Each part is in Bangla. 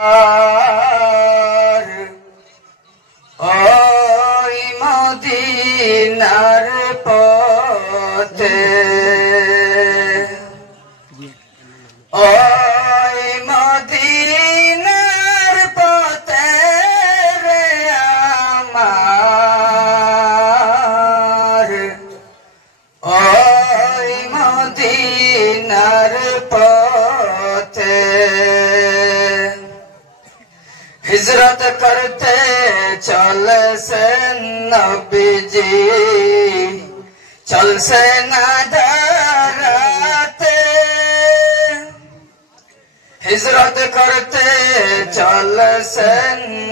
ওই মদিনার পথে ওই মদিনার পথে রে আমার ওই মদিনার পথে हिजरत करते चले से नबीजी चल से ना डराते हिजरत करते चले से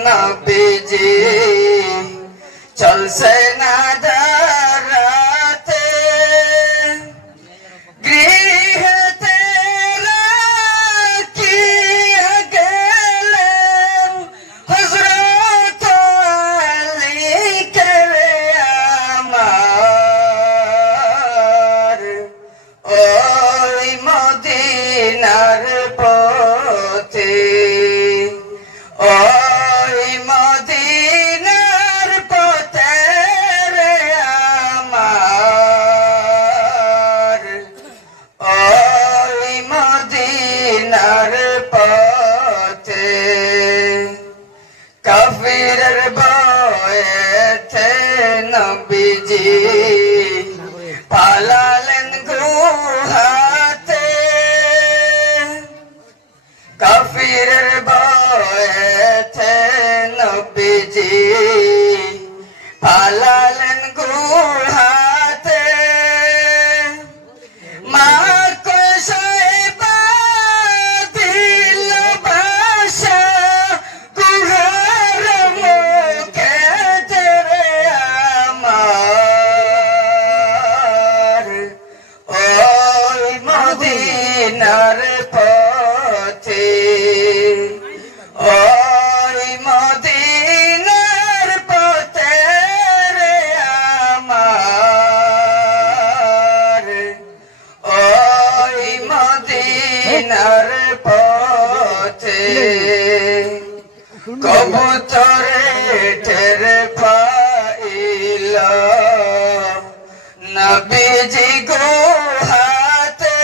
नबीजी चल से ना डराते गृह तेरा किया गेले हजरत अली करे আমার ওই মদিনার পথে ওই মদিনার পথে রে আমার ওই মদিনার পথে কাফিরের বয়েতে নবীজি পালালেন গুহাতে কাফিরের বয়েতে নবীজি পালালেন গুহাতে মা কোসাইবা দিল ভাষা গুহার মুখে তেরে আমার ওই মদিনার পথে ওই মদিনার পথে রে আমার ওই মদিনার পথে কবুতরে ঠের পাইল নবীজি গুহাতে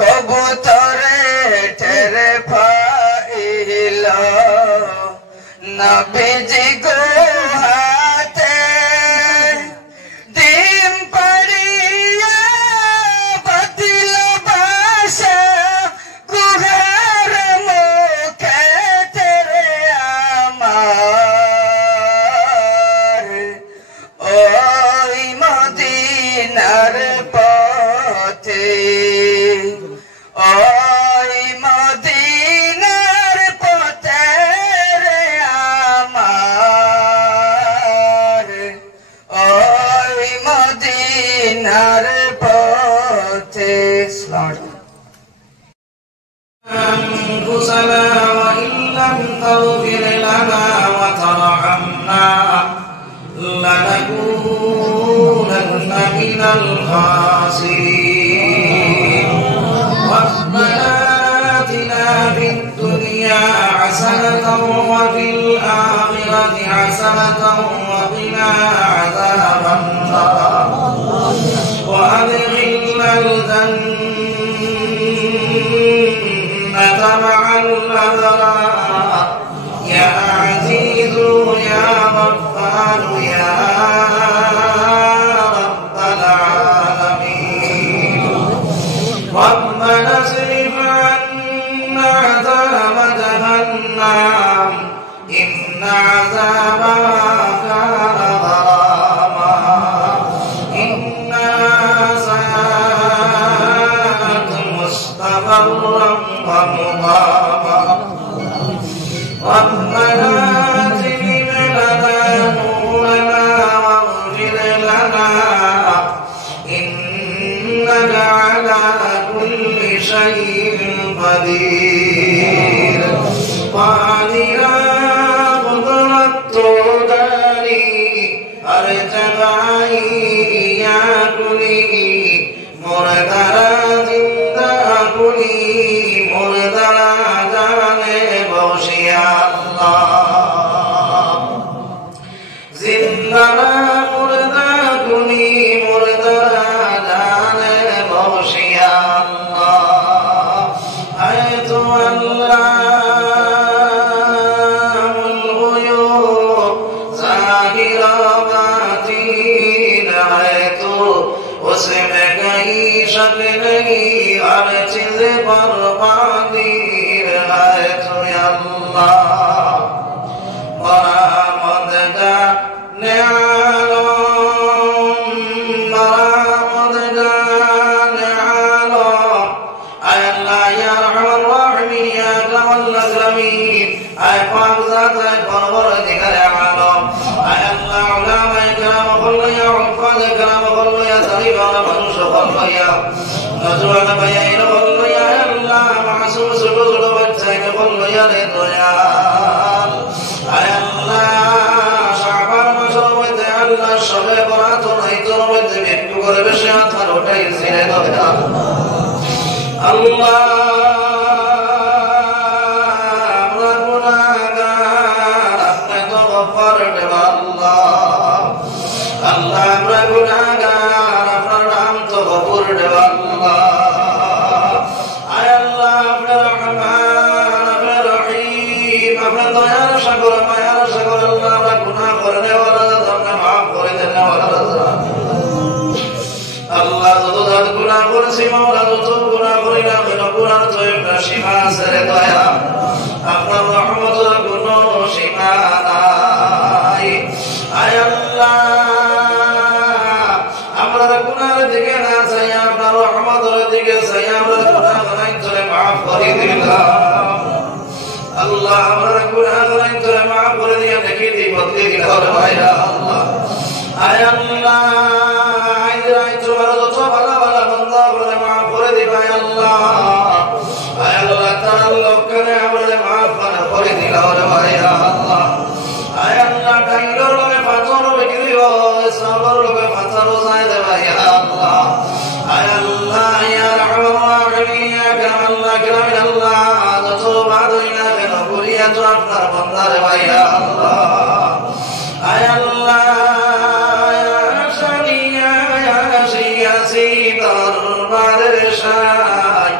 কবুতরে ঠের পাইল নবীজি গুহাতে ডিম পাড়িয়া বাতিল বাসা গুহার মুখে তেরে আমার ওই মদিনার পথে ওই মদিনার পথে রে আমার ওই মদিনার পথে أنفسنا وإن لم تغفر لنا وترحمنا لنكونن من الخاسرين ربنا آتنا في الدنيا حسنة وفي الآخرة حسنة وقنا عذاب النار وأدخلنا الجنة مع الأبرار يا عزيز يا غفار يا رب العالمين ربنا اصرف عنا عذاب جهنم إن عذابها كان غراما إنها ساءت مستقرا ومقاما ربنا آتهم لنا نورنا واغفر لنا إنك على كل شيء قدير قادر قدرت داري أرجعي يا كلي مردرا زندا كلي مردرا আল্লাহ জিন্দা মুর্দা কুনি মুর্দা জানে বসিয়া আল্লাহ আয় তো আল্লাহুল গুয়ুব জাহিরা বাতিন আয় তো उसमें कहीं शक नहीं हर चीज बर्बादीर है तो अल्लाह बरामद जाने आलम बरामद जाने आलम आय अल्लाह या रहमान रहीम या अकरमल अकरमीन आय पाक ज़ात आय परवरदिगार आलम आय अल्लाह उलमाए किराम खुल्ल या उफ़ाद किराम खुल्ल या तरीक़ान मनुष्य खुल्ल या नजवान बयान खुल्ल या अल्लाह मासूम छोटो छोटो बच्चा के खुल्ल या रे तो या आय अल्लाह शाबान मासের মধ্যে আল্লাহ সবে বরাত নাইতর মধ্যে একটু করে বেশি হাত উঠাই ছিলে তো আল্লাহ আপনার রহমতের কোনো সীমা নাই আয় আল্লাহ আমরা গুনাহের দিকে না চাই আপনার রহমতের দিকে চাই আমরা গুনাহ করাই চলে maaf করে দিলাম আল্লাহ আমরা গুনাহ করাই চলে maaf করে দিয়ে দেখি দি বদলে দিলাম ভাইরা আল্লাহ আয় আল্লাহ আজ রাত তোমার যত ভালো ভালো বান্দা বলে maaf করে দিবা আল্লাহ আয় আল্লাহ তাআলা লোককে আমাদের maaf করে দিলাম ভাইরা আল্লাহ আয় আল্লাহ ডাইলর লগে পাথর বিক্রি হয় সাবর লগে পাথর যায় দে ভাইরা আল্লাহ আয় আল্লাহ ইয়া রাহমান রাহিম ইয়া কামাল্লাহ কালাম আল্লাহ যত বাদইনা কেন করিয়া তো আপনার বান্দার ভাইরা আল্লাহ আয় আল্লাহ ইয়া শানিয়া ইয়া সিয়াসি দরবারে শাই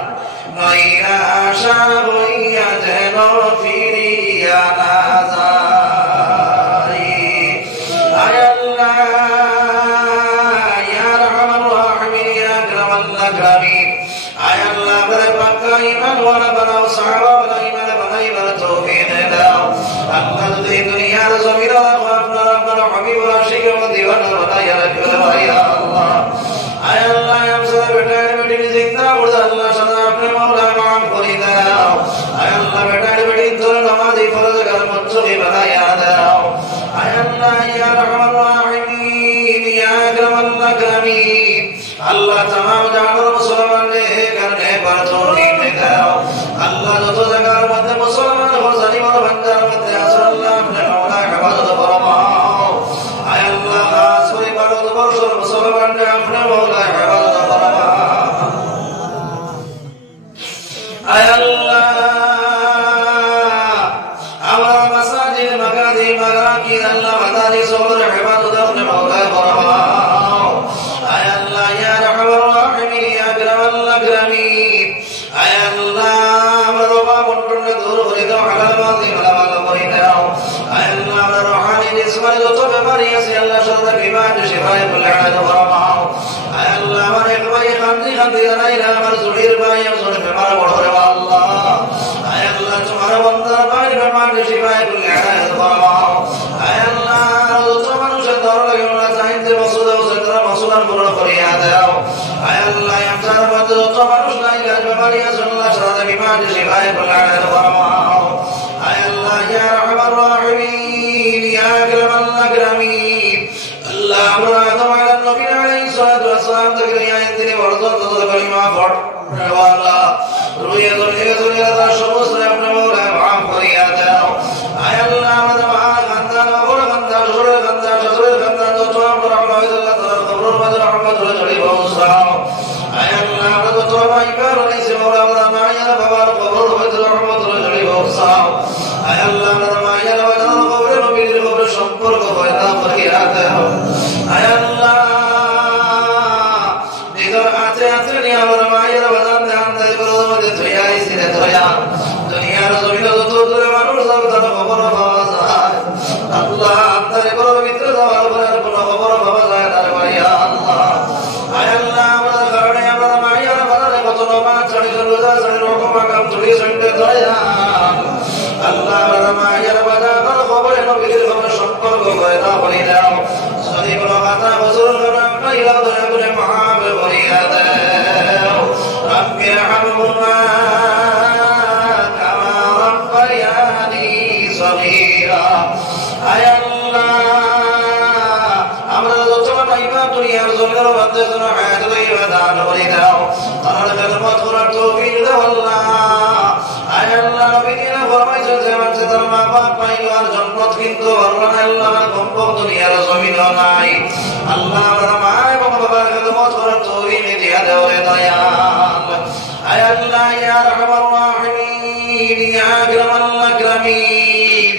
নইরা আশা হইয়া যেন ফিরিয়া না যায় আয় আল্লাহ ইয়া রাহমান রাহিম ইয়া কামাল্লাহ কালাম আয় আল্লাহ বড় পাকা ঈমান ওয়ালা বানাও সাহাবা ওয়ালা ঈমান বানাই বড় তৌফিক দাও আল্লাহ যদি দুনিয়ার জমিন আপনার আপনার হাবিব আশিক এবং দিওয়ানা বানাই রাখবে ভাইরা আল্লাহ আয় আল্লাহ আমসার বেটার বেটি জিন্দা মুর্দা আল্লাহ সাদা আপনি মাওলা maaf করে দাও আয় আল্লাহ বেটার বেটি তোর নামাজি ফরজগার মুত্তাকি বানায়া দাও আয় আল্লাহ ইয়া রাহমান রাহিম ইয়া আকরামাল আকরামিন আল্লাহ तमाम জাহানের মুসলমানদের করনে पर তৌফিক দাও আল্লাহ যত জায়গার মধ্যে মুসলমান ও জালিমের বান্দার মধ্যে আছে আল্লাহ আপনি মাওলা হেফাজত ফরমাও আয় আল্লাহ খাস করে ভারতবর্ষের মুসলমানদের আপনি মাওলা হেফাজত ফরমাও আয় আল্লাহ আমরা মাসাজিদ মাগাদি মারাকিদ আল্লাহ মাদারিস ওর হেফাজত আপনি মাওলা ফরমাও আয় আল্লাহ ইয়া রাহমান রাহিম ইয়া আকরামাল আকরামিন আয় আল্লাহ আমরা রবা বন্টন দূর করে দাও হালাল মাঝি হালাল করে দাও আয় আল্লাহ আমরা রুহানি জিসমানি যত বেমারি আছে আল্লাহ সদা বিমার শিফায়ে কুল আলাদ ফরমাও আয় আল্লাহ আমার এক ভাই খান্দি খান্দি জানাইলা আমার জুড়ির ভাই আমার বেমার বড় রে আল্লাহ আয় আল্লাহ তোমার বান্দার ভাই বেমার শিফায়ে কুল আলাদ ফরমাও আয় আল্লাহ যত মানুষের দর লাগে আল্লাহ চাইতে মাসুদ ও সদরা মাসুদান পুরো করিয়া দাও আয় আল্লাহ আমার মধ্যে যত মানুষ নাই লাজ বেমারি আছে আল্লাহ সদা বিমার শিফায়ে কুল আলাদ ফরমাও আয় আল্লাহ ইয়া রাহমান রাহিম ইয়া আকরামাল আকরামিন আল্লাহ আমরা আদম আলাইহিস নবী আলাইহিস সালাতু ওয়াস সালাম থেকে আয়াত তিনি বর্তমান তত কলিমা পড় আল্লাহ রুইয়া দুনিয়া দুনিয়া দা সমস্ত আপনি মাওলা maaf করিয়া দাও আয় আল্লাহ আমাদের মা গান্দা বড় গান্দা ছোট গান্দা ছোট গান্দা যত আমরা আল্লাহ তাআলা কবর মাঝে রহমত করে চলি বসাও আয় আল্লাহ আমরা যত মাইকার হইছে মাওলা আমরা মায়ের বাবার কবর মাঝে রহমত করে চলি বসাও আয় আল্লাহ আমরা দিলে দয়া দুনিয়ার জমিনে যত দূরে মানুষ যাবে তার খবর পাওয়া যায় আল্লাহ আপনার ঘরের ভিতরে যাওয়ার পরে কোনো খবর পাওয়া যায় না ভাইয়া আল্লাহ আয় আল্লাহ আমাদের কারণে আমরা মাইয়ার বাজারে কত নমাজ ছাড়ি রোজা ছাড়ি রকম কাম চুরি শুনতে দয়া আল্লাহ আমরা মাইয়ার বাজার খবরে নবীর খবর সম্পর্ক করে দাও বলি দাও যদি কোনো কথা হুজুর করা পাইলা দয়া করে মাফ করিয়া দাও রব্বি রহমহুমা কামা রাব্বায়ানি সগীরা আয় আল্লাহ আমরা যত পাইবা দুনিয়ার জমিনের মধ্যে যেন হায়াত লইবা দান করে দাও তার খেদমত করার তৌফিক দাও আল্লাহ আয় আল্লাহ নবীরা ফরমাইছে যে মানুষ তার মা বাপ পাইলো আর জান্নাত কিন্তু পারলো না আল্লাহ কম্পক দুনিয়ার জমিন নাই আল্লাহ আমরা মা এবং বাবার খেদমত করার তৌফিক দিয়া দাও রে দয়াল আয় আল্লাহ ইয়া রাহমার রাহিমিন ইয়া আকরামাল আকরামিন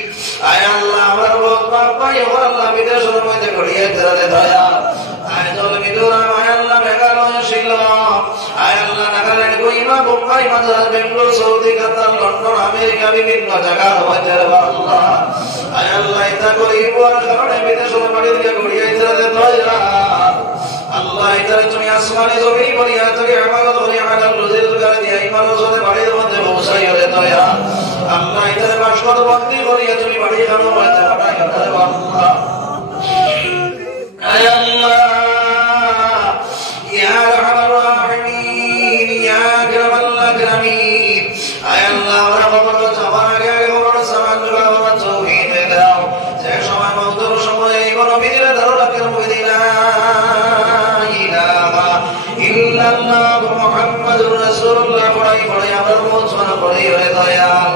আয় আল্লাহ আমার বাপ পাই আল্লাহ বিদেশের মধ্যে গড়িয়ে ধরে দয়াল আয় জল মিদুরা আয় আল্লাহ মেঘালয় শিলং আয় Allah Nagaland Kohima Bombay Madras Bangalore Saudi Qatar London America বিভিন্ন জায়গার মধ্যে আল্লাহ আয় আল্লাহ এটা গরিবর কারণে বিদেশের বাড়িতে গড়িয়ে ধরে দয়াল আল্লাহ এটা তুমি আসমানি জমিন বলিয়া তুমি আমাকে বলি আলাল রুজির করে দিয়া ইমানের সাথে বাড়ির মধ্যে পৌঁছাইও রে দয়াল আল্লাহ এটা বাসগত বন্দি করিয়া তুমি বাড়ি খানো মধ্যে পাঠাই করে আল্লাহ আয় আল্লাহ ইয়া আরহামার রাহিমিন ইয়া আকরামাল আকরামিন আয় আল্লাহ আমরা খবর যাওয়ার আগে খবর সামান জোগাবার তৌফিক দাও যে সময় মওতের সময় এই নবীর দরবারে মুদিনা ইলাহা ইল্লাল্লাহ মুহাম্মাদুর রাসূলুল্লাহ পড়াই পড়াই আমরা মোচন করি রে দয়াল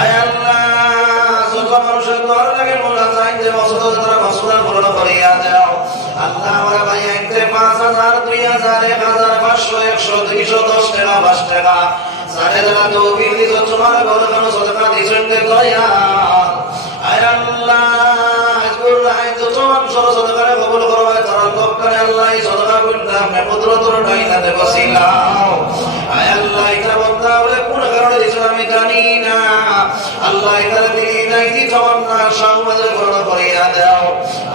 আয় আল্লাহ যত মানুষের ঘর লাগে মোলা চাই যে মসজিদ তারা মসজিদ পূরণ করিয়া দাও আল্লাহ আমরা ভাই একতে 5000 2000 1000 500 100 210 টাকা 5 টাকা সাড়ে টাকা তৌফিক দিছ তোমার ঘর কেন সদকা দিছেন রে দয়াল আয় আল্লাহ আজকুর রায় যত মানুষ সদকা কবুল করবে তারা লক্ষ্যে আল্লাহ এই সদকা করতে আপনি কুদরতর ডাইনাতে বসিলাও আয় আল্লাহ এটা বন্ধা বলে কোন কারণে দিছেন আমি জানি না আল্লাহ এটা দিই নাই দি তমন্না সমাজে পূর্ণ করিয়া দাও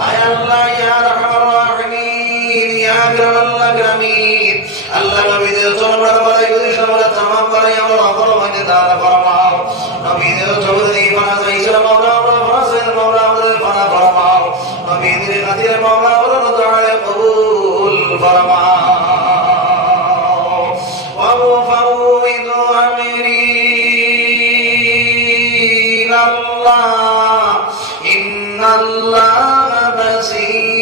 আয় আল্লাহ ইয়া রাহমার রাহিমিন ইয়া আকরামাল আকরামিন আল্লাহ নবীদের চরণের বাড়াই যদি আমরা तमाम বাড়াই আমরা আপন মধ্যে দান ফরমাও নবীদের চরণে ইমানা যাইছিল মাওলা আমরা ফাসাইল মাওলা আমাদের ফানা ফরমাও নবীদের খাতিরে মাওলা আমরা দোয়া কবুল ফরমাও ওয়া মুফাউইদু আমরি ইলাল্লাহ ইন্নাল্লাহা বাসীর